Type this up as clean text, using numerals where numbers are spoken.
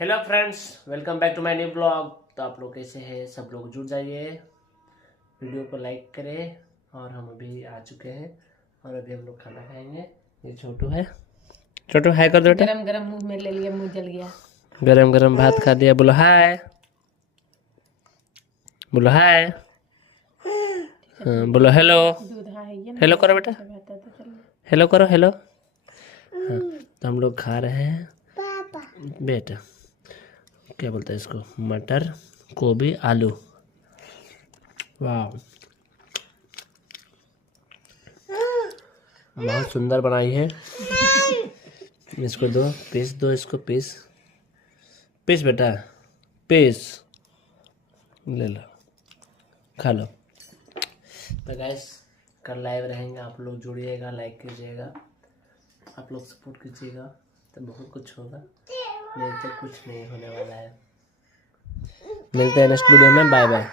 Hello friends, welcome back to my new blog. तो आप लोग कैसे हैं? सब लोग जुड़ जाइए, वीडियो को लाइक करें। और हम अभी आ चुके हैं और अभी हम लोग खाना खाएंगे। ये छोटू है, छोटू हाय कर दो बेटा। गरम गरम मुंह में ले लिया, मुंह जल गया। गरम गरम भात खा दिया, बोलो हाय, बोलो हाय। हाँ, बोलो हेलो, दूध है ये ना, हेलो करो बेटा, अच्छा रहता है तो चल। हेलो करो, हेलो। हाँ, तो हम लोग खा रहे हैं बेटा, क्या बोलते हैं इसको, मटर गोभी आलू। वाह, बहुत सुंदर बनाई है। इसको दो पीस, दो इसको पीस, पीस बेटा, पीस ले लो, खा लो। तो गाइस, कल लाइव रहेंगे, आप लोग जुड़िएगा, लाइक कीजिएगा, आप लोग सपोर्ट कीजिएगा, तो बहुत कुछ होगा, नहीं तो कुछ नहीं होने वाला है। मिलते हैं नेक्स्ट वीडियो में, बाय बाय।